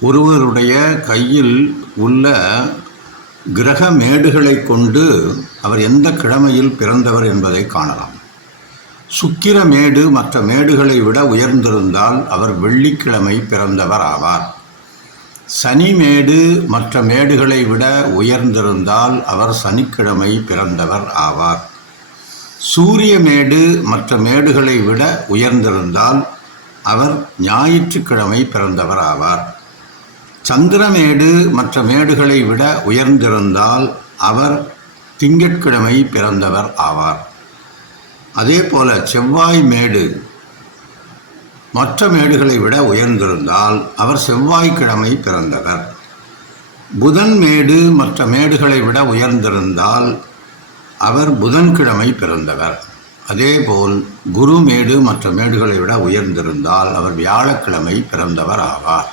ஒருவருடைய கையில் உள்ள கிரக மேடுகளை கொண்டு அவர் எந்த கிழமையில் பிறந்தவர் என்பதை காணலாம். சுக்கிர மேடு மற்ற மேடுகளை விட உயர்ந்திருந்தால் அவர் வெள்ளிக்கிழமை பிறந்தவர் ஆவார். சனி மேடு மற்ற மேடுகளை விட உயர்ந்திருந்தால் அவர் சனிக்கிழமை பிறந்தவர் ஆவார். சூரிய மேடு மற்ற மேடுகளை விட உயர்ந்திருந்தால் அவர் ஞாயிற்றுக்கிழமை பிறந்தவர் ஆவார். சந்திரமேடு மற்ற மேடுகளை விட உயர்ந்திருந்தால் அவர் திங்கட்கிழமை பிறந்தவர் ஆவார். அதே போல செவ்வாய் மேடு மற்ற மேடுகளை விட உயர்ந்திருந்தால் அவர் செவ்வாய்க்கிழமை பிறந்தவர். புதன் மேடு மற்ற மேடுகளை விட உயர்ந்திருந்தால் அவர் புதன்கிழமை பிறந்தவர். அதேபோல் குரு மேடு மற்ற மேடுகளை விட உயர்ந்திருந்தால் அவர் வியாழக்கிழமை பிறந்தவர் ஆவார்.